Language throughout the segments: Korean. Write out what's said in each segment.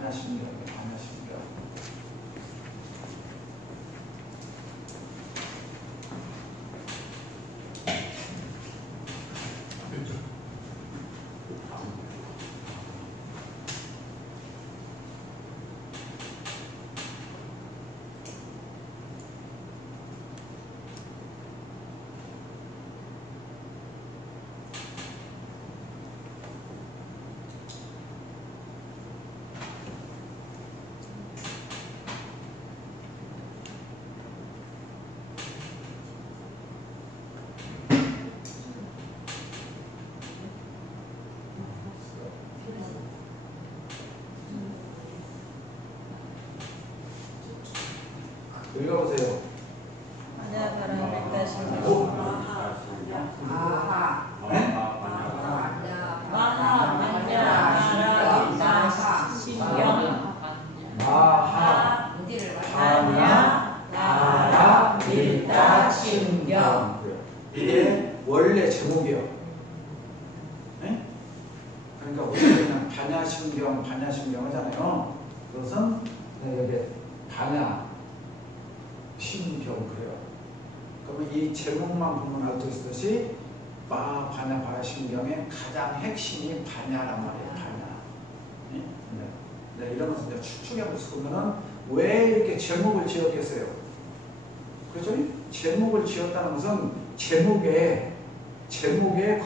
반야신경이에요. 반야신경. 읽어보세요. 이게 원래 제목이요. 네? 그러니까 원래는 반야신경, 반야신경 하잖아요. 그것은 여기 반야, 신경 그래요. 그러면 이 제목만 보면 알 수 있듯이 반야, 반야신경의 가장 핵심이 반야란 말이에요. 반야. 네? 네, 이런 것을 이제 추측해보면서 보면은 왜 이렇게 제목을 지었겠어요? 그렇죠? 제목을 지었다는 것은 제목에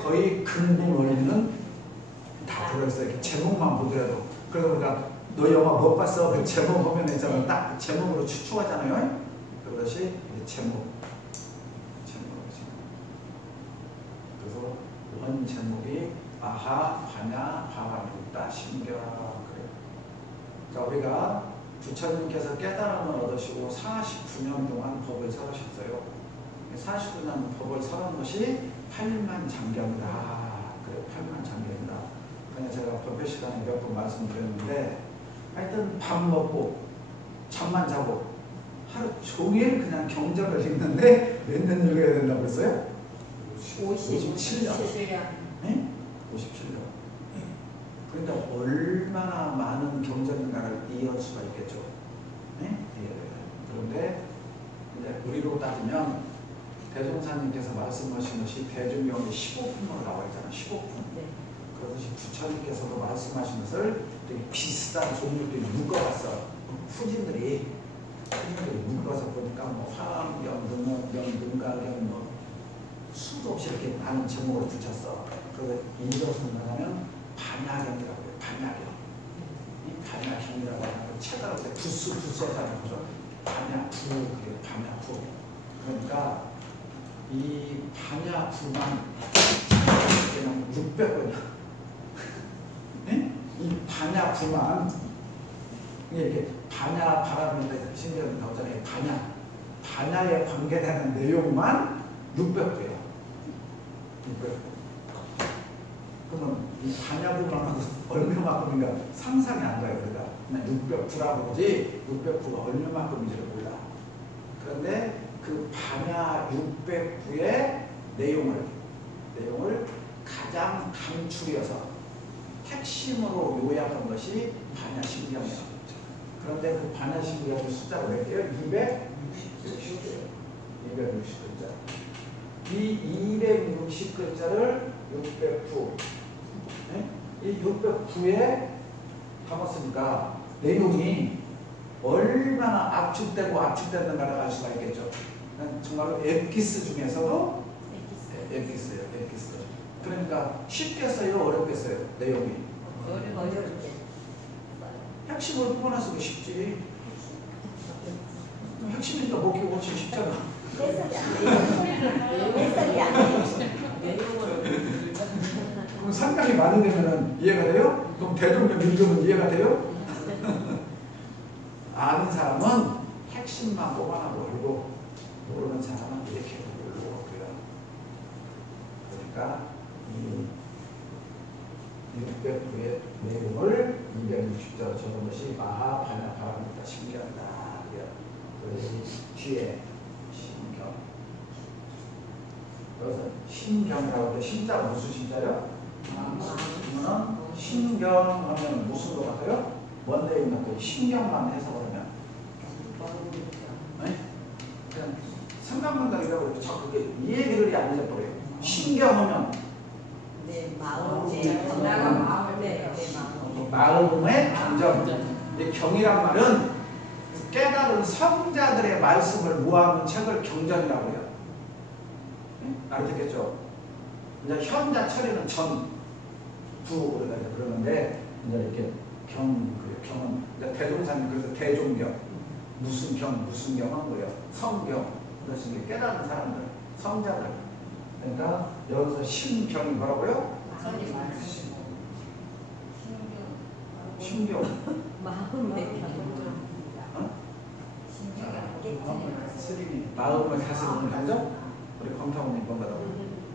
거의 근본 원리는 다 들어있어요. 이렇게 제목만 보더라도. 그러니까 너 영화 못 봤어? 그 제목 보면 있잖아. 딱 제목으로 추측하잖아요. 그것이 제목. 그래서 원 제목이 아하, 반야, 바라묻다, 신경 그래요. 자, 우리가 부처님께서 깨달음을 얻으시고 49년 동안 법을 설하셨어요. 49년 법을 설한 것이 8만 장경이다. 그래요. 8만 장경이다. 그냥 제가 법회 시간에 몇 번 말씀드렸는데 하여튼 밥 먹고 잠만 자고 하루 종일 그냥 경전을 읽는데 몇 년 읽어야 된다고 했어요? 57년. 네? 57년. 그러니까 얼마나 많은 경전인가를 이해할 수가 있겠죠. 네? 그런데 이제 우리로 따지면 대종사님께서 말씀하신 것이 대중경에 15분으로 나와 있잖아요. 15분. 네. 그것이 부처님께서도 말씀하신 것을 되게 비슷한 종류들이 묶어봤어. 후진들이 묶어서 보니까 뭐 화엄경, 능엄경, 능가경 뭐 수도 없이 이렇게 많은 제목을 붙였어. 그래서 이것은 뭐냐면 반야경이라고 해요. 반야경. 이 반야경이라고 하는 책을 때 부수해가지고 반야부, 그게 반야부. 그러니까 이 반야부만 600권이야. 네? 이 반야부만 이게 반야 바라는 신경이 나오잖아요. 반야에 관계되는 내용만 600개예요. 600개. 그러면 이 반야부만 얼마만큼인가 상상이 안 가요. 그러니까 600부라고 그러지 600부가 얼마만큼인지를 몰라. 그런데 그 반야 600부의 내용을 가장 감추려서 핵심으로 요약한 것이 반야신경이에요. 그런데 그 반야신경의 숫자가 몇 개요? 260개예요. 260글자. 이 260글자를 600부. 네? 이 600부에 담았으니까 내용이 얼마나 압축되는가를 알 수가 있겠죠. 정말로 엑기스 중에서도 엑기스예요. 엑기스. 그러니까 쉽게 써요? 어렵게 써요? 내용이? 어렵게. 핵심을 뽑아놔서 쉽지. 핵심이니까 먹기 훨씬 쉽잖아. 해석이 안 돼. 그럼 상당히 많이 되면 이해가 돼요? 그럼 대종경 읽으면 이해가 돼요? 아는 사람은 핵심만 뽑아놔 모르고 모르는 사람은 이렇게 모르고 그래요. 그러니까 이 600부의 내용을 260자로 적은 것이 마하, 반야, 바라묻다, 신경이다. 그래서 뒤에 신경. 그래서 신경이라고 하는데 신자가 무슨 신자요? 그러면 신경 하면 무슨 것 같아요? 뭔데 그 신경만 해서 그러면 네? 그냥 생각문답이라고 해도 자꾸 이해들이 안 되버려요. 신경하면 내 마음, 내가 마음을 내 마음. 마음의 경전. 이 경이란 말은 깨달은 성자들의 말씀을 모아놓은 책을 경전이라고 해요. 알겠겠죠? 이제 현자 처리는 전, 부 그러는데 이제 이렇게 경은 이제 대종사님 그래서 대종경 무슨 경은 뭐예요? 성경 그것이 깨달은 사람들, 성자들. 그러니까 여기서 신경이 뭐라고요? 신경. 마음의 경전. 스님이 마음을 다스리는 경전? 우리 검타원님 뭔가 더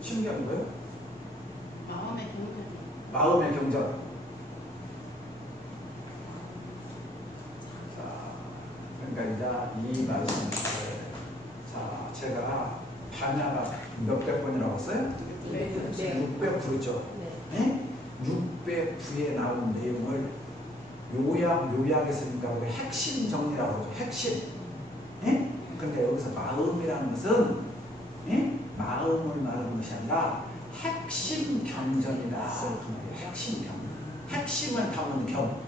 신경이 뭐예요? 마음의 경전. 자, 그러니까 이제 이 말씀을 자, 제가 반야가 몇백 번이라고 했어요? 600부죠. 네? 600부에 나온 내용을 요약했으니까 우리 핵심 정리라고 하죠. 핵심. 예? 그러니까 여기서 마음이라는 것은 예? 마음을 말하는 것이 아니라 핵심 경전이다. 핵심 경. 핵심을 담은 경.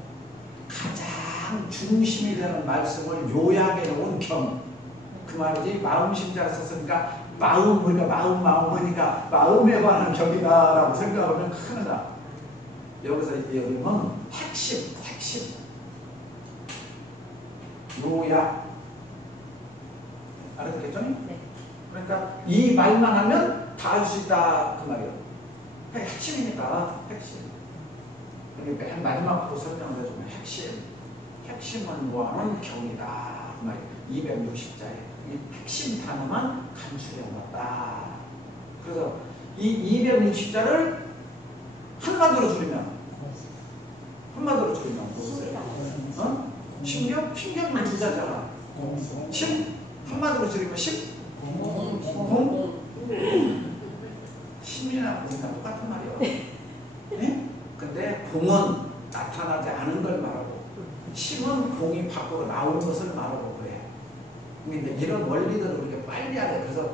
가장 중심이 되는 말씀을 요약해 놓은 경. 그 말이지 마음 심자를 썼으니까 마음 우리가 마음이니까 마음에 관한 경이다라고 생각하면 큰일 나. 여기서 여기는 핵심 요약. 알아듣겠죠? 네. 그러니까 이 말만 하면 다 할 수 있다 그 말이에요. 그러니까 핵심이니까 핵심. 그러니까 맨 마지막으로 설명을 해주면 핵심은 뭐하는 경이다 그 말이에요. 260자에 이 핵심 단어만 간추려 놨다. 그래서 이 260자를 한마디로 줄이면 뭐였어요? 어? 신경은 두 자잖아. 심 한마디로 줄이면 심 공 심이나 공이나 똑같은 말이에요. 네? 근데 공은 나타나지 않은 걸 말하고 심은 공이 밖으로 나오는 것을 말하고 그래. 근데 이런 원리들을 우리가 빨리 알아야 돼. 그래서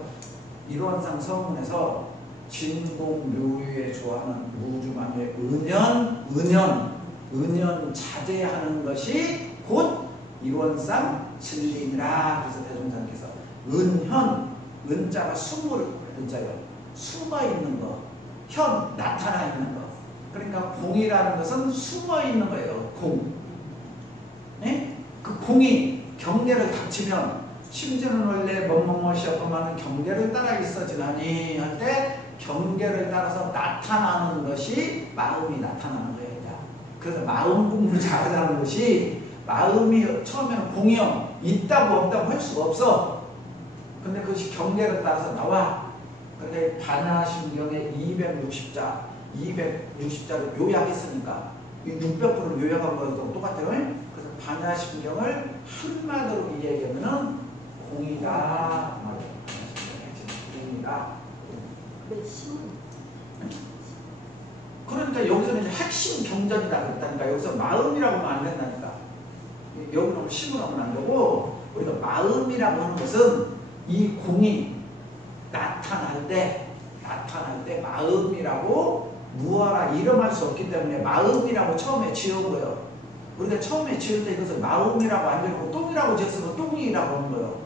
이론상 서문에서 진공묘유에 좋아하는 우주만유의 은연 자제하는 것이 곧 이론상 진리니라. 그래서 대종사님께서 은자가 은자요. 숨어 있는 거, 현 나타나 있는 거. 그러니까 공이라는 것은 숨어 있는 거예요. 공. 네? 그 공이 경계를 닥치면 심지어는 원래 뭐뭐뭐시어만 경계를 따라 있어지나니 할 때 경계를 따라서 나타나는 것이 마음이 나타나는 거예요. 그래서 마음 공부를 잘하는 것이 마음이 처음에는 공이요 있다고 없다고 할 수가 없어. 근데 그것이 경계를 따라서 나와. 근데 반야심경의 260자를 요약했으니까 이 600부를 요약한 거랑 똑같아요. 그래서 반야심경을 한마디로 이야기하면은 공이다. 공이다. 그러니까 여기서는 이제 핵심 경전이다 그랬다니까. 여기서 마음이라고 하면 안 된다니까. 여기는 심으로 하면 안 되고 우리가 마음이라고 하는 것은 이 공이 나타날 때 마음이라고 무하라 이름할 수 없기 때문에 마음이라고 처음에 지은 거예요. 우리가 처음에 지을 때 이것을 마음이라고 안 지고 똥이라고 지었으면 똥이라고 하는 거예요.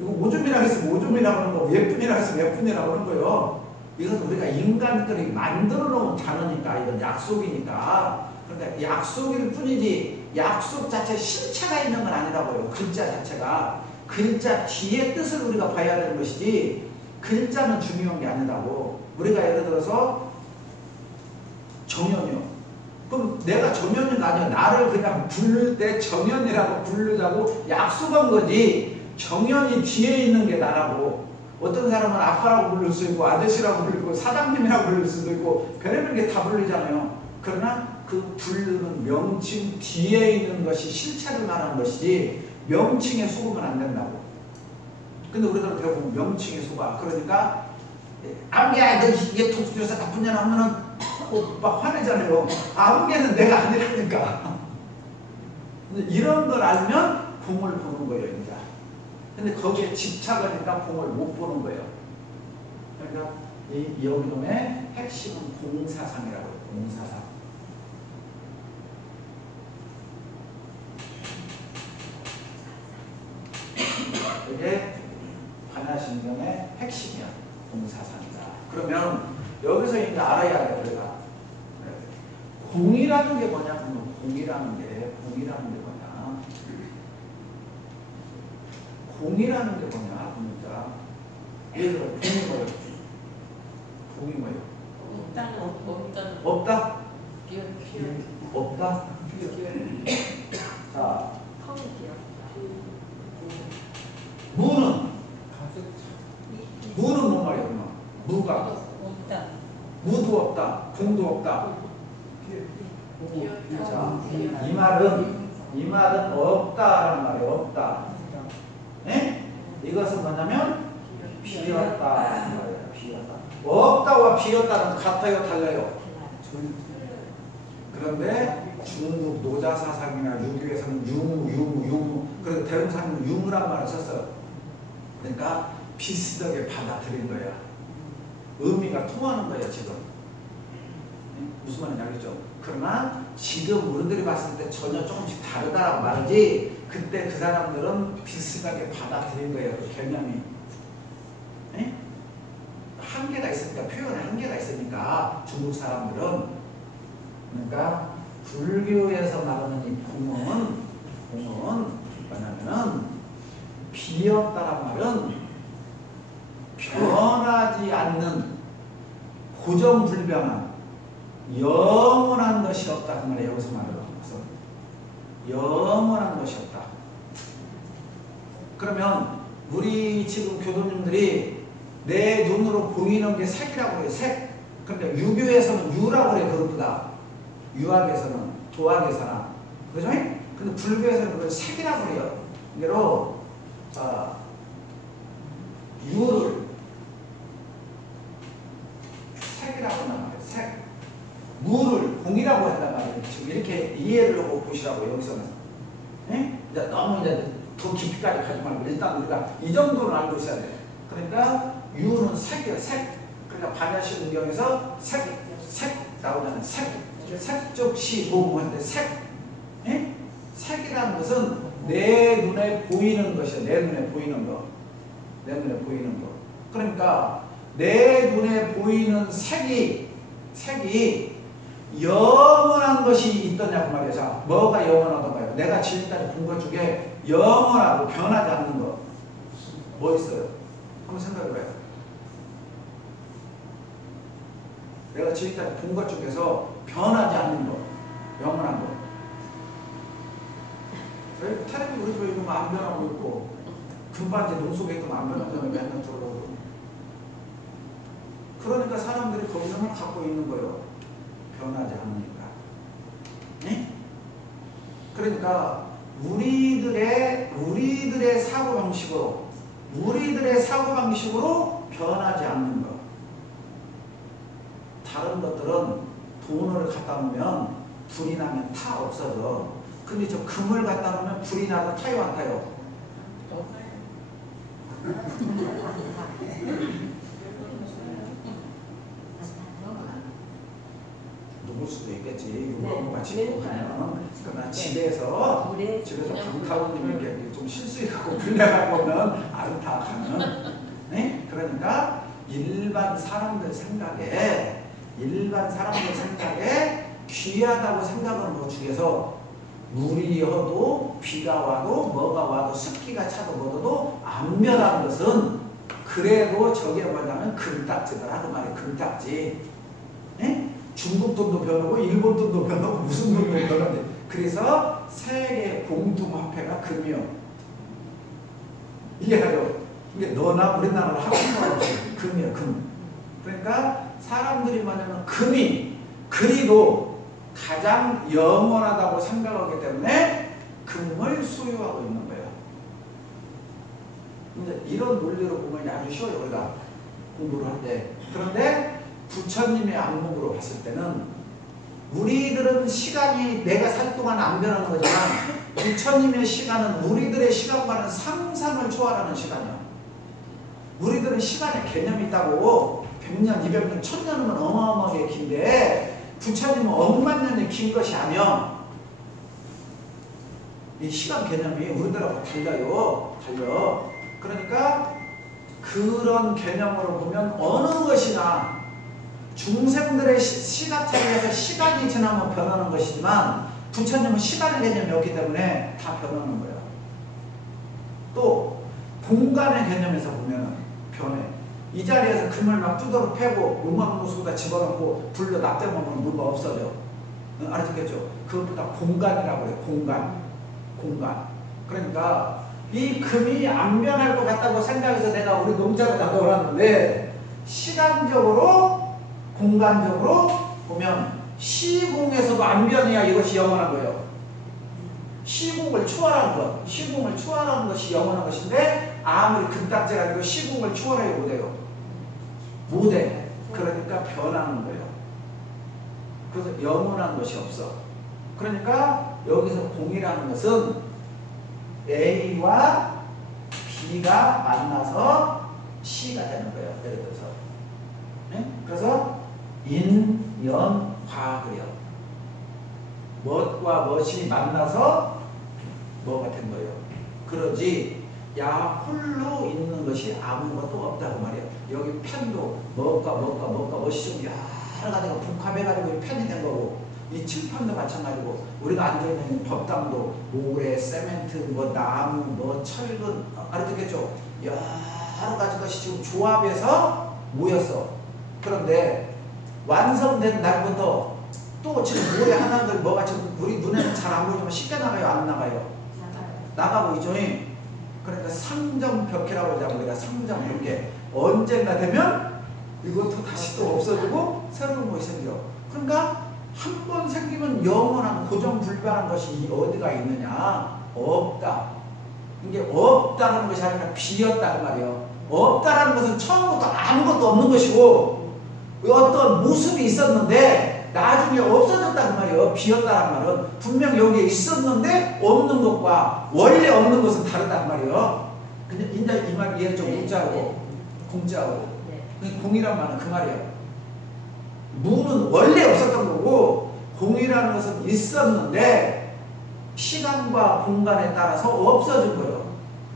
이거 오줌이라고 했으면 오줌이라고 하는 거고 예쁜이라고 했으면 예쁜이라고 하는 거예요. 이것은 우리가 인간들이 만들어 놓은 단어니까 이건 약속이니까. 그런데 약속일 뿐이지 약속 자체 실체가 있는 건 아니라고요. 글자 자체가. 글자 뒤에 뜻을 우리가 봐야 되는 것이지 글자는 중요한 게 아니라고. 우리가 예를 들어서 정연이요. 그럼 내가 정연이 아니야. 나를 그냥 부를 때 정연이라고 부르자고 약속한 거지 정연이 뒤에 있는 게 나라고. 어떤 사람은 아빠라고 부를 수 있고 아저씨라고 부르고 사장님이라고 부를 수도 있고 별의별 게 다 부르잖아요. 그러나 그 부르는 명칭 뒤에 있는 것이 실체를 말하는 것이지 명칭에 속으면 안 된다고. 근데 우리들은 대부분 명칭에 속아. 그러니까 아무개야 너 이게 독수리에서 나쁜 년 하면은 막 화내잖아요. 아무개는 내가 아니라니까. 이런 걸 알면 공을 보는 거예요, 이제. 근데 거기에 집착하니까 공을 못 보는 거예요. 그러니까 이 여기놈의 핵심은 공사상이라고 해요. 공사상. 이게 반야신경의 핵심이야. 공사상이다. 그러면 여기서 이제 알아야 돼, 우리가. 공이라는 게 뭐냐? 그러면 공이라는 게 뭐냐? 공이라는 게 뭐냐? 그러니까 예를 들어 공이 뭐예요? 공이 뭐예요? 없다? 없다? 자, 무는 뭔 말이야? 그러면 무가 무도 없다, 공도 없다. 자, 이 말은 없다라는 말이에요. 없다. 예? 이것은 뭐냐면 비었다. 비었다. 없다와 비었다는 같아요, 달라요? 그런데 중국 노자사상이나 유교에서는 유무. 그래서 대웅사는 유무란 말을 썼어요. 그러니까 비슷하게 받아들인 거야. 의미가 통하는 거예요, 지금. 무슨 말인지 알겠죠? 그러나 지금 우리들이 봤을 때 전혀 조금씩 다르다라고 말하지, 그때 그 사람들은 비슷하게 받아들인 거예요, 그 개념이. 에? 한계가 있으니까, 표현에 한계가 있으니까 중국 사람들은. 그러니까 불교에서 말하는 이 공은 뭐냐면은 비었다란 말은 변하지 않는 고정불변한 영원한 것이 없다. 그 말이에요. 여기서 말하는 것은 영원한 것이 없다. 그러면 우리 지금 교도님들이 내 눈으로 보이는 게 색이라고 해요. 색. 그러니까 유교에서는 유라고 해요. 그것보다 유학에서는 도학에서나 그죠? 근데 불교에서는 그걸 색이라고 해요. 예로 유를 색이라고 한단 말이에요. 색. 무를 공이라고 한단 말이에요. 지금 이렇게 이해를 하고 보시라고 여기서는. 예? 이제 너무 이제 더 깊이까지 가지 말고 일단 우리가 이 정도는 알고 있어야 돼요. 그러니까 유는 색이에요. 색. 그러니까 반야신경에서 색 나오잖아요. 색즉시 보문인데 색. 예? 색이라는 것은 내 눈에 보이는 것이야. 내 눈에 보이는 거. 내 눈에 보이는 거. 그러니까 내 눈에 보이는 색이 영원한 것이 있더냐고 말이야. 자, 뭐가 영원하던가요? 내가 지금까지 본 것 중에 영원하고 변하지 않는 거 뭐 있어요? 한번 생각해봐요. 내가 지금까지 본 것 중에서 변하지 않는 거, 영원한 거. 텔레비 우리 집에 이거 안 변하고 있고, 금반지 농속에 있던 안 변하잖아요. 맨날 들어오고. 그러니까 사람들이 거기서만 갖고 있는 거예요. 변하지 않으니까. 네? 그러니까 우리들의 사고방식으로 변하지 않는 거. 다른 것들은 돈을 갖다 놓으면 불이 나면 타 없어져. 근데 저 금을 갖다 놓으면 불이 나도 타요, 안 타요? 녹을 수도 있겠지. 요거만 집고 가면. 그러나 집에서 강타로님 이렇게 좀 실수해갖고 불려가고는 아름다워하면. 네? 그러니까 일반 사람들 생각에 귀하다고 생각하는 것 중에서 물이 허도 비가 와도 뭐가 와도 습기가 차도 뭐도 안 변하는 것은 그래도 저게 뭐냐면 금딱지더라. 그 말이 금딱지. 예? 중국 돈도 변하고 일본 돈도 변하고 무슨 돈도 변하는데 그래서 세계 공통화폐가 금이요. 이해하죠? 이게 너나 우리나라로 합치는 없이 금이요. 금. 그러니까 사람들이 뭐냐면 금이 그리도 가장 영원하다고 생각하기 때문에 금을 소유하고 있는 거예요. 근데 이런 논리로 보면 아주 쉬워요. 우리가 공부를 할 때. 그런데 부처님의 안목으로 봤을 때는 우리들은 시간이 내가 살 동안 안 변하는 거지만 부처님의 시간은 우리들의 시간과는 상상을 초월하는 시간이야. 우리들은 시간에 개념이 있다고 100년, 200년, 1000년이면 어마어마하게 긴데 부처님은 억만 년이 긴 것이 아니야. 이 시간 개념이 우리들하고 달라요. 달려. 그러니까 그런 개념으로 보면 어느 것이나 중생들의 시각차이에서 시간이 지나면 변하는 것이지만 부처님은 시간 개념이 없기 때문에 다 변하는 거예요. 또 공간의 개념에서 보면 변해. 이 자리에서 금을 막 두드러 패고 음악무수에다 집어넣고 불로 납땜하면 물가 없어져. 알아듣겠죠? 그것보다 공간이라고 그래요. 공간. 그러니까 이 금이 안 변할 것 같다고 생각해서 내가 우리 농장에다 넣어놨는데 시간적으로 공간적으로 보면 시공에서도 안 변해야 이것이 영원한 거예요. 시공을 초월한 것, 시공을 초월하는 것이 영원한 것인데 아무리 금딱지가 아니고 시공을 초월해 못해요. 못해. 그러니까 변하는 거예요. 그래서 영원한 것이 없어. 그러니까 여기서 공이라는 것은 A와 B가 만나서 C가 되는 거예요. 예를 들어서. 네? 그래서 인연화 그래요. 멋과 멋이 만나서 뭐가 된 거예요. 그러지 야 홀로 있는 것이 아무것도 없다고 말이에요. 여기 펜도 멋과 멋이 좀 여러 가지가 복합해가지고 펜이 된 거고 이 칠판도 마찬가지고 우리가 앉아있는 법당도 모래, 세멘트, 뭐 나무, 뭐 철근 알아듣겠죠? 여러 가지 것이 지금 조합해서 모였어. 그런데 완성된 날부터 또 지금 모래 하나들 뭐가 지금 우리 눈에는 잘 안 보이지만 쉽게 나가요? 안 나가요? 나가고 있죠? 그러니까 상정벽해라고 하자면 우리가 상정벽해 언젠가 되면 이것도 다시 또 없어지고 새로운 것이 생겨. 그러니까 한 번 생기면 영원한 고정불변한 것이 어디가 있느냐? 없다. 이게 없다는 것이 아니라 비었다는 말이에요. 없다는 것은 처음부터 아무것도 없는 것이고 어떤 모습이 있었는데 나중에 없어졌다는 말이에요. 비었다는 말은 분명 여기에 있었는데 없는 것과 원래 없는 것은 다르다는 말이에요. 근데 인자 이 말 이해 좀 공짜고 공이란 말은 그 말이에요. 무는 원래 없었던 거고 공이라는 것은 있었는데 시간과 공간에 따라서 없어진 거예요.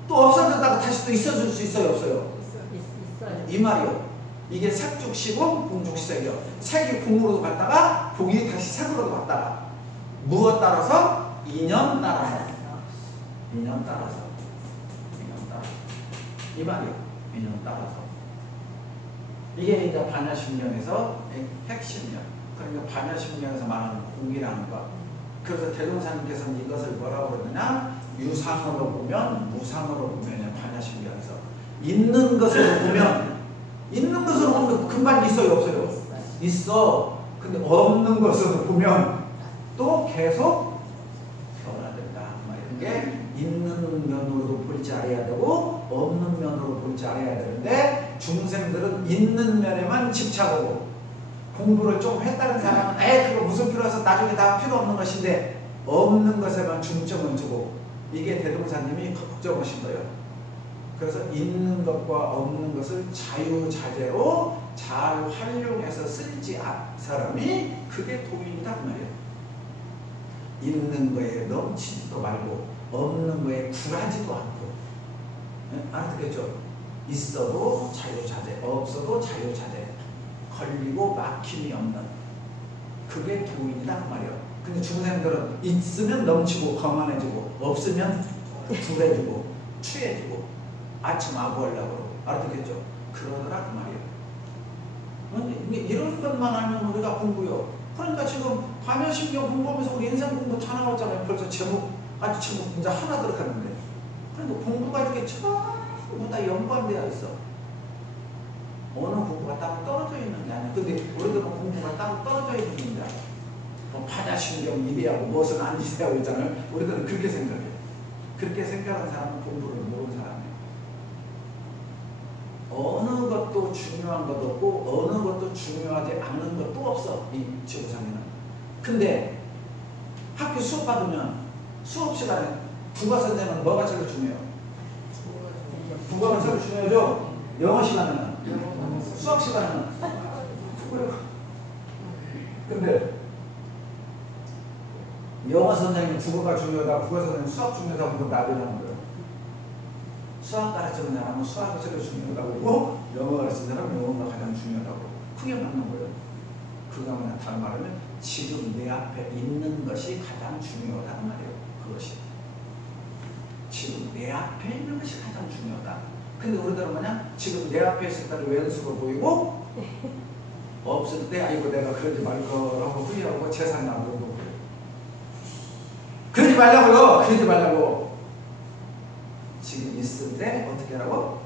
또 없어졌다가 다시 또 있어질 수 있어요? 없어요? 있어요. 이 말이요. 이게 색죽시공, 공죽시색이요. 색이 공으로도 갔다가 공이 다시 색으로도 갔다가 무엇 따라서? 인연 따라서. 이 말이요. 인연 따라서. 이게 이제 반야심경에서 핵심이야. 그러니까 반야심경에서 말하는 공이라는 것. 그래서 대동사님께서는 이것을 뭐라고 그러느냐? 유상으로 보면, 무상으로 보면 반야심경에서 있는 것으로 보면 금방 있어요, 없어요? 있어. 근데 없는 것으로 보면 또 계속 변화된다. 이게 있는 면으로도 볼 줄 알아야 되고 없는 면으로 볼 줄 알아야 되는데 중생들은 있는 면에만 집착하고 공부를 좀 했다는 사람은 그거 무슨 필요해서 나중에 다 필요 없는 것인데 없는 것에만 중점을 두고 이게 대동사님이 걱정하신 거예요. 그래서 있는 것과 없는 것을 자유자재로 잘 활용해서 쓰지 않은 사람이 그게 도인이다 그 말이에요. 있는 거에 넘치지도 말고 없는 거에 굴하지도 않고. 알아듣겠죠? 있어도 자유자재, 없어도 자유자재. 걸리고 막힘이 없는 그게 도인이다 그 말이에요. 근데 중생들은 있으면 넘치고 거만해지고 없으면 굴해지고 취해지고 아침 아부하려고 그러고. 알아듣겠죠? 그러더라 그 말이에요. 이런 것만 알면 우리가 공부요. 그러니까 지금 반야심경 공부하면서 우리 인생 공부 다 나왔잖아요. 벌써 제목 이제 하나 들어갔는데. 그런데 공부가 이렇게 전부 다 연관되어 있어. 어느 공부가 따로 떨어져 있는 게 아니야. 근데 우리들은 공부가 따로 떨어져 있는 게 아니야. 뭐 반야심경 이래하고 무엇은 아니세요 있잖아요. 우리들은 그렇게 생각해. 그렇게 생각하는 사람은 공부를 모르는 사람이에요. 어느 것도 중요한 것도 없고 어느 것도 중요하지 않는 것도 없어. 이 지구상에는. 근데 학교 수업 받으면 수업 시간에 국어 선생님은 뭐가 제일 중요해요? 국어가 제일 중요하죠? 영어 시간에는? 수학 시간에는? 근데 영어 선생님 국어가 중요하다, 국어 선생님 수학 중요하다고 그건 나비라는 거예요. 수학 가르치는 사람은 수학이 제일 중요하다고 그러고 영어 가르치는 사람은 영어가 가장 중요하다고 크게 맞는 거예요. 그거 뭐냐, 다른 말하면 지금 내 앞에 있는 것이 가장 중요하다는 말이에요. 그것이 지금 내 앞에 있는 것이 가장 중요하다. 근데 우리들은 뭐냐, 지금 내 앞에 있을 때는 왼수가 보이고 없을 때 아이고 내가 그러지 말 거라고 후회하고 재산 나오고 그래요. 그러지 말라고요. 그러지 말라고. 지금 있을 때 어떻게 하라고?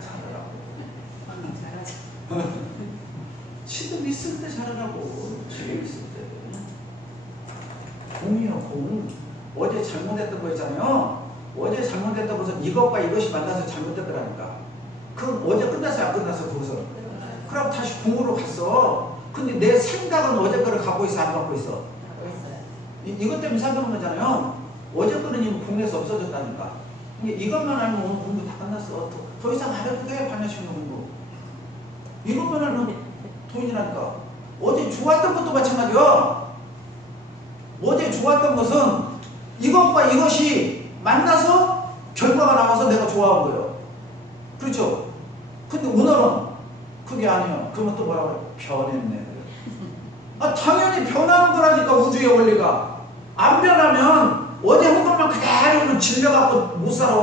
잘하라고. 지금 있을 때 잘하라고. 지금 있을 때. 공이요, 공. 어제 잘못했던 거 있잖아요. 어제 잘못했던 것은 이것과 이것이 만나서 잘못됐더라니까. 그건 어제 끝났어요, 안 끝났어, 그것은? 그럼 다시 공으로 갔어. 근데 내 생각은 어제 거를 갖고 있어, 안 갖고 있어? 이것 때문에 생각하는 거잖아요. 어제 거는 이미 공에서 없어졌다니까. 이것만 알면 오늘 공부 다 끝났어. 더 이상 안 해도 돼, 반야신경 공부. 이것만 알면 돈이라니까. 어제 좋았던 것도 마찬가지야. 어제 좋았던 것은 이것과 이것이 만나서 결과가 나와서 내가 좋아한 거예요. 그렇죠? 근데 오늘은 그게 아니에요. 그러면 또 뭐라고 해요? 변했네. 아, 당연히 변하는 거라니까, 우주의 원리가. 안 변하면 어제 한 것만 그대로 질려갖고 못 살아.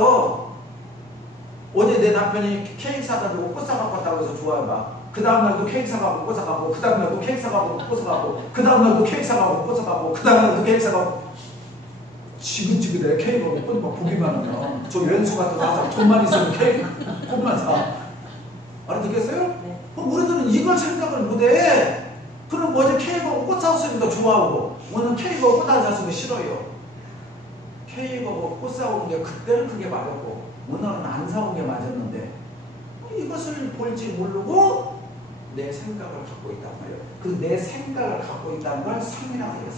어제 내 남편이 케이크 사다 주고 꽃 사갖고 왔다고 해서 좋아해봐. 그 다음날도 케이크 사갖고 꽃 사갖고, 그 다음날도 케이크 사갖고 꽃 사갖고, 그 다음날도 케이크 사갖고 꽃 사갖고, 그 다음날도 케이크 사갖고. 지긋지긋해. 케이크하고 꽃 막 보기만 하면 저 왼수 같은 거 돈만 있으면 케이크 꽃만 사. 알아듣겠어요? 네. 그럼 우리들은 이걸 생각을 못해. 그럼 어제 케이크하고 꽃 사왔으니까 좋아하고 오늘 케이크하고 꽃 안 샀으니까 싫어요. 케이크하고 꽃 사온 게 그때는 그게 맞았고 오늘은 안 사온 게 맞았는데 이것을 볼지 모르고 내 생각을 갖고 있단 말이에요. 그 내 생각을 갖고 있다는 걸 상이라고 해요.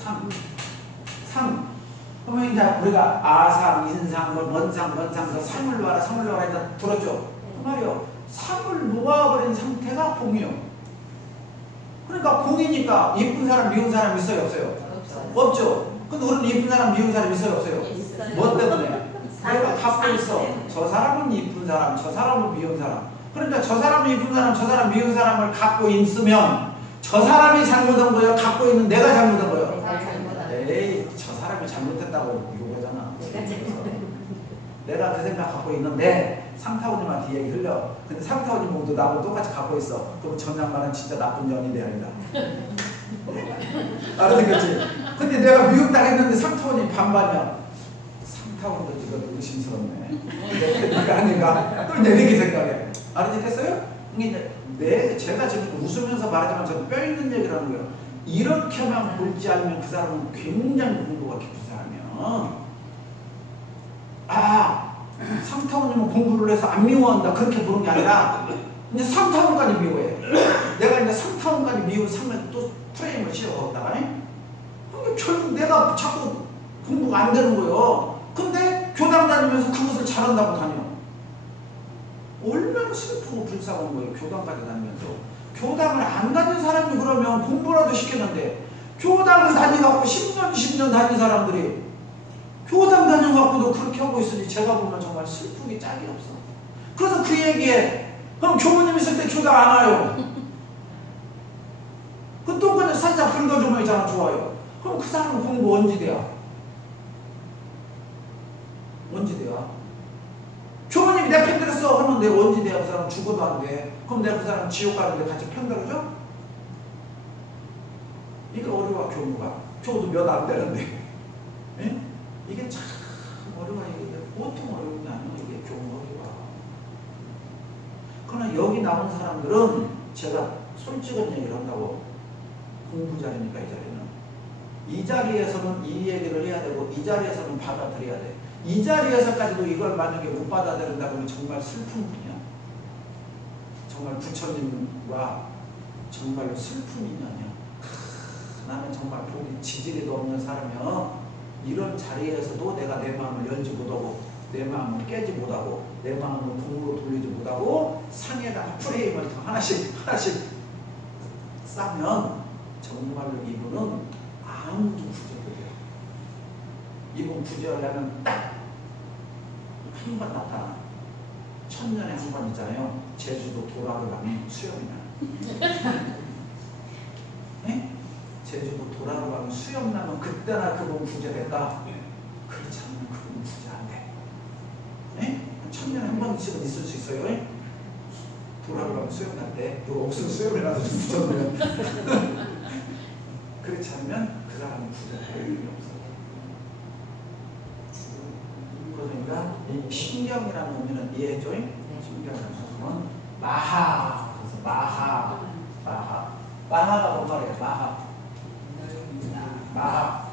상. 그러면 이제 우리가 아상, 인상, 원상, 그 상을 놓아라, 상을 놓아라 일단 들었죠? 그 말이요. 상을 놓아버린 상태가 공이요. 그러니까 공이니까 이쁜 사람, 미운 사람 있어요, 없어요? 없죠. 근데 우리는 이쁜 사람, 미운 사람 있어요, 없어요? 있어요. 뭐 때문에? 내가 갖고 있어. 저 사람은 이쁜 사람, 저 사람은 미운 사람. 그러니까 저 사람이 이쁜 사람, 저 사람 미운 사람을 갖고 있으면 저 사람이 잘못한 거예요? 갖고 있는 내가 잘못한 거예요? 에이, 저 사람이 잘못했다고 이거잖아. 내가 그 생각 갖고 있는데 상타오님한테 얘기 흘려. 근데 상타오님 모두 나하고 똑같이 갖고 있어. 그럼 전 양반은 진짜 나쁜 년이 아니다. 알아듣겠지? 근데 내가 미혹당했는데 상타오님 반반이야. 상타오님도 지금 의심스럽네. 내가 아닌가? 또 이렇게 생각해. 알아듣겠어요? 이게 제가 지금 웃으면서 말하지만 저는 뼈 있는 얘기를 하는 거예요. 이렇게만 볼지 않으면 그 사람은 굉장히 공부가 깊은 사람이야. 아, 상타오님은 공부를 해서 안 미워한다. 그렇게 보는 게 아니라 이제 상타오까지 미워해. 내가 이제 상타오까지 미운 상을 또 프레임을 씌워거다가 결국 내가 자꾸 공부가 안 되는 거예요. 근데 교당 다니면서 그것을 잘한다고 다녀. 얼마나 슬프고 불쌍한 거예요. 교당까지 다니면서. 교당을 안 다닌 사람이 그러면 공부라도 시켰는데 교당을 다니갖고 10년, 20년 다닌 사람들이 교당 다녀갖고도 그렇게 하고 있으니 제가 보면 정말 슬프기 짝이 없어. 그래서 그 얘기에 그럼 교부님 있을 때 교당 안 와요. 그 또 그냥 살짝 긁어주면 있잖아. 좋아요. 그럼 그 사람은 공부 언제 돼야? 언제 돼야? 교부님이 내 편 들었어 하면 내가 언제 돼야? 그 사람 죽어도 안 돼. 그럼 내가 그 사람 지옥 가는데 같이 편 들어줘? 이게 어려워. 교무도 몇 안 되는데. 에? 이게 참 어려워. 이게 보통 어려운 게 아니야. 이게 교무 어려워. 그러나 여기 나온 사람들은 제가 솔직한 얘기를 한다고. 공부 자리니까 이 자리는. 이 자리에서는 이 얘기를 해야 되고 이 자리에서는 받아들여야 돼. 이 자리에서까지도 이걸 만약에 못 받아들인다 그러면 정말 슬픈 분이야. 정말 부처님과 정말로 슬픈 인연이야. 나는 정말 보기 지지리도 없는 사람이야. 이런 자리에서도 내가 내 마음을 열지 못하고 내 마음을 깨지 못하고 내 마음을 공으로 돌리지 못하고 상에다가 프레임을 더 하나씩 싸면 정말로 이분은 아무도 구제돼요. 이분 구제하려면 딱 한 번 나타나. 천년에 한 번 있잖아요. 제주도 도라를 가면 수염이 나요. 네? 제주도 도라를 가면 수염 나면 그때나 그분 구제된다. 그렇지 않으면 그분 구제 안 돼. 네? 천년에 한 번씩은 있을 수 있어요. 도라를 가면 수염 날 때 그 옥수수 수염이 나서 좀 붙여놓으면 그렇지 않으면 그 사람은 구제할 일이 없어요. 그러니까 이 신경이라는 의미는 이해해줘? 신경이라는 의미는 마하. 그래서 마하가 뭔 말이에요? 마하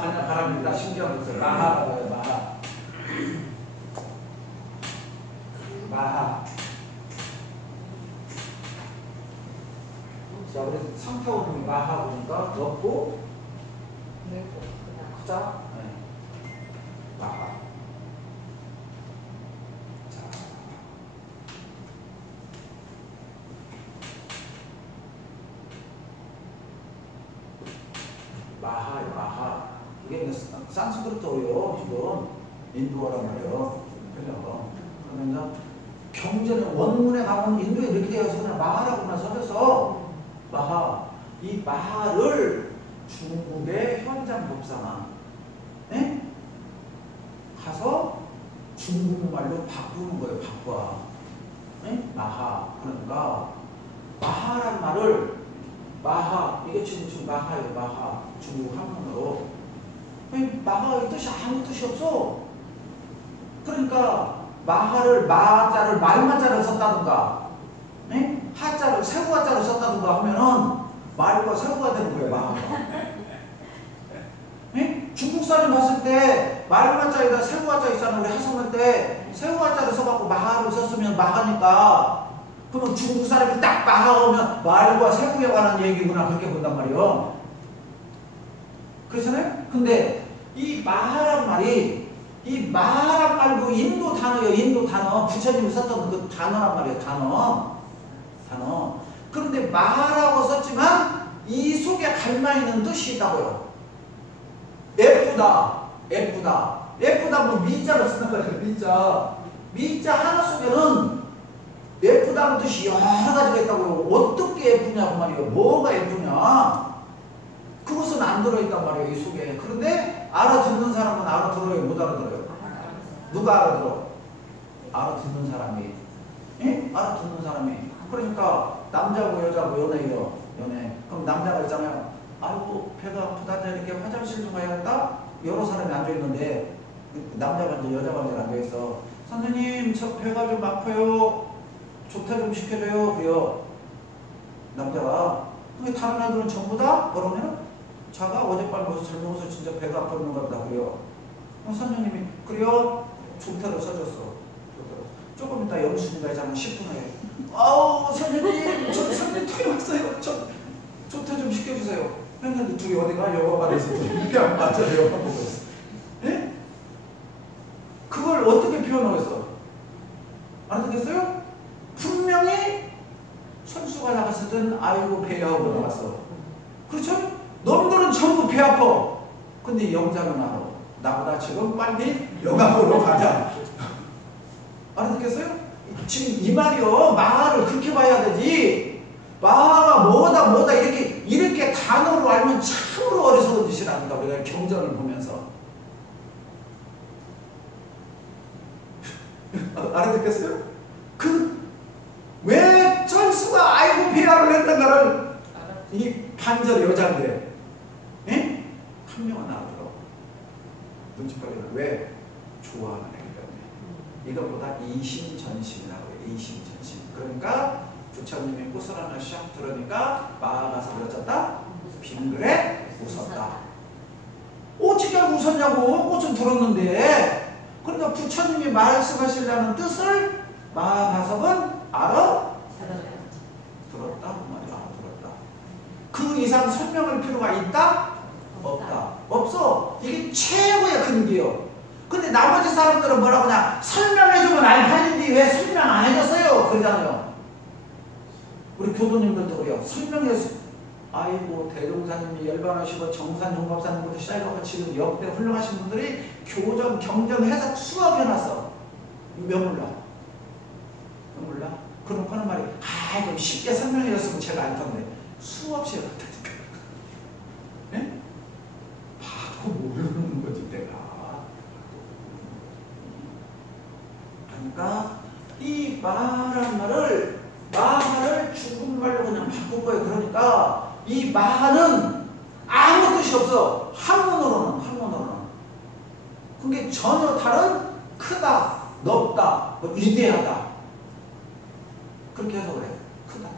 그냥 바랍니다. 신경 있어요. 마하가 뭐예요? 마하. 자, 우리 상태오는 마하 보니까 넓고 크다. 네. 마하. 자. 마하. 이게 산스크리트어예요. 지금 인도어란 말이에요. 그러면 경전의 원문에 가면 인도에 이렇게 되어 있어서 그냥 마하라고만 써져서 마하. 이 마하를 중국의 현장 법사나 가서 중국말로 바꾸는 거예요. 바꿔. 마하. 그러니까 마하란 말을 이게 지금 마하예요. 마하. 중국 한문으로. 마하의 뜻이 아무 뜻이 없어. 그러니까 마하를 마자를 말마자를 썼다든가 하자를 세부하자를 썼다든가 하면은 말과 세부가 되는 거예요. 마하가. 중국 사람 봤을 때 말마자에다 세부하자 있잖아. 우리 하성할 때 세부하자를 써갖고 마하를 썼으면 마하니까 그럼 중국 사람이 딱 마하 오면 말과 세부에 관한 얘기구나 그렇게 본단 말이에요. 그렇잖아요? 근데 이 마하란 말이 이 마하란 말고 인도 단어예요. 인도 단어. 부처님이 썼던 그 단어란 말이에요. 단어. 그런데 마하라고 썼지만 이 속에 갈망있는 뜻이 있다고요. 예쁘다 뭐 미자를 쓰는 거예요. 미자 하나 속에는 예쁘다는 뜻이 여러 가지가 있다고요. 어떻게 예쁘냐 그 말이에요. 뭐가 예쁘냐 그것은 안 들어있단 말이에요. 이 속에. 그런데 알아듣는 사람은 알아들어요. 못 알아들어요? 누가 알아들어? 알아듣는 사람이. 알아듣는 사람이. 그러니까 남자고 여자고 연애. 그럼 남자가 있잖아요. 아이고 배가 아프다. 이렇게 화장실 좀 가야겠다. 여러 사람이 앉아있는데 남자가 이제 여자가 이제 앉아있어. 선생님 저 배가 좀 아파요. 조퇴 좀 시켜줘요. 그래요. 남자가. 근데 다른 애들은 전부 다 뭐라고냐? 자가 어젯밤 벌써 잘 먹어서 진짜 배가 아팠는가 보다. 그래요. 선생님이 그래요? 조퇴를 써줬어. 조금 이따 영수증가 있잖아. 10분 후에. 아우 선생님 저 선생님 토이 왔어요. 저 조퇴 좀 시켜주세요. 했는데 둘이 어디가? 영화관에서 이렇게 안 맞아요. 영화 보고 있어. 예? 그걸 어떻게 표현하겠어? 알아듣겠어요? 분명히 선수가 나갔을 땐 아이고 배하고 나갔어. 그렇죠? 놈들은 전부 배 아파. 근데 영자는 알아. 나보다 지금 빨리 영화 보러 가자. 알아듣겠어요? 지금 이 말이요. 마하를 그렇게 봐야 되지. 마하가 뭐다 이렇게 단어로 알면 참으로 어리석은 짓이랍니다. 우리가 경전을 보면서. 알아듣겠어요? 왜 철수가 아이고 비하를 했던가를 이 반절 여자인데 한 명은 알아들어. 눈치빨리는 왜? 좋아하는 애기 때문에. 이것보다 이심전심이라고 해요. 이심전심. 그러니까 부처님이 꽃을 하나 샥 들으니까 마하가서 그랬었다? 빙그레 웃었다. 어떻게 알고 웃었냐고. 꽃은 들었는데. 그러니까 부처님이 말씀하시려는 뜻을 마하가석은 알아? 들었다. 그 말이야. 알아들었다. 그 이상 설명할 필요가 있다? 없다. 없어. 최고의 큰 기요. 근데 나머지 사람들은 뭐라고 그냥 설명해주면 알파인데 왜 설명 안 해줬어요? 그러잖아요. 우리 교도님들도 그래요. 설명해서 아이고 대종사님이 열반하시고 정산 종합사님부터 시작해서 지금 역대 훌륭하신 분들이 교정, 경정, 해석 수업 해놨어. 왜 몰라? 왜 몰라? 그럼 하는 말이 좀 쉽게 설명해줬으면 제가 알 텐데 수없이 해봤다니까. 네? 바로 모르는 거지 내가. 그러니까 이 마하라는 말을 중국말로 그냥 바꾼 거예요. 그러니까 이 마하는 아무 뜻이 없어. 한문으로는. 그게 전혀 다른 크다, 넓다, 뭐 위대하다. 그렇게 해서 그래. 크다.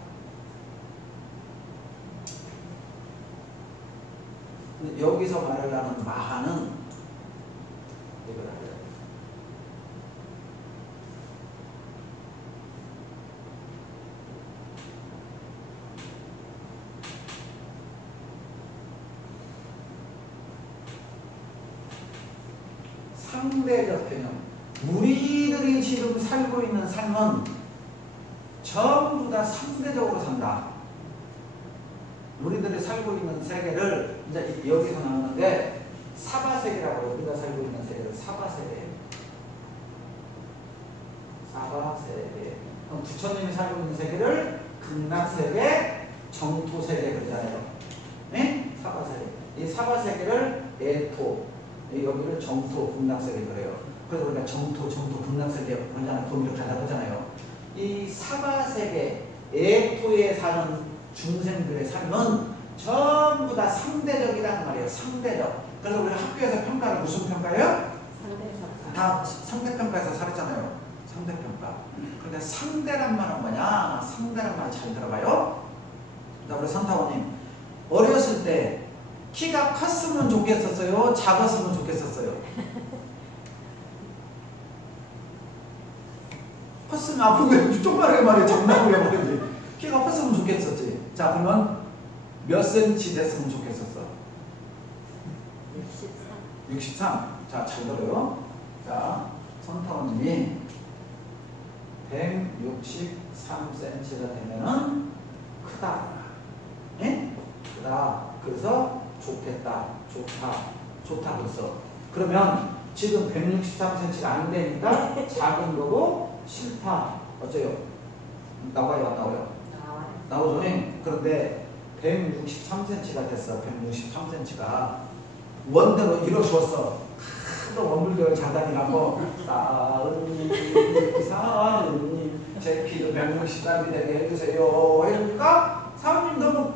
근데 여기서 말하려는 마하는 이거다. 상대적 개념. 우리들이 지금 살고 있는 삶은 전부 다 상대적으로 산다. 우리들이 살고 있는 세계를 이제 여기서 나오는데 사바세계라고 해요. 우리가 살고 있는 세계를 사바세계. 그럼 부처님이 살고 있는 세계를 극락세계, 정토세계 그러잖아요. 네? 사바세계. 이 사바세계를 에토, 여기를 정토, 극락세계 그래요. 그래서 우리가 정토, 극락세계 그러잖아요. 거기로 가다 보잖아요. 이 사바세계, 에토에 사는 중생들의 삶은 전부 다 상대적이라는 말이에요. 상대적. 그래서 우리가 학교에서 평가를 무슨 평가예요? 상대적. 다 상대평가에서 살았잖아요. 상대평가. 그러니까 상대란 말은 뭐냐? 상대란 말 잘 들어봐요. 자, 우리 선타원님 어렸을 때 키가 컸으면 좋겠었어요? 작았으면 좋겠었어요? 컸으면 아픈데 조그맣게 말해. 장난을 해버리지. 키가 컸으면 좋겠었지. 자, 그러면 몇 cm 됐으면 좋겠었어? 63. 자, 잘 들어요. 자, 선타원님이 163cm가 되면은 크다. 예? 크다. 그래서 좋겠다. 좋다 그랬어. 그러면 지금 163cm가 안 되니까 작은 거고 싫다. 어째요? 나와요, 안 나와요? 나오죠. 그런데 163cm가 됐어. 163cm가 원대로 이루어졌어. 큰 원불교를 자단이라고 사은님 제 키도 163이 되게 해주세요. 그러니까 사은님 너무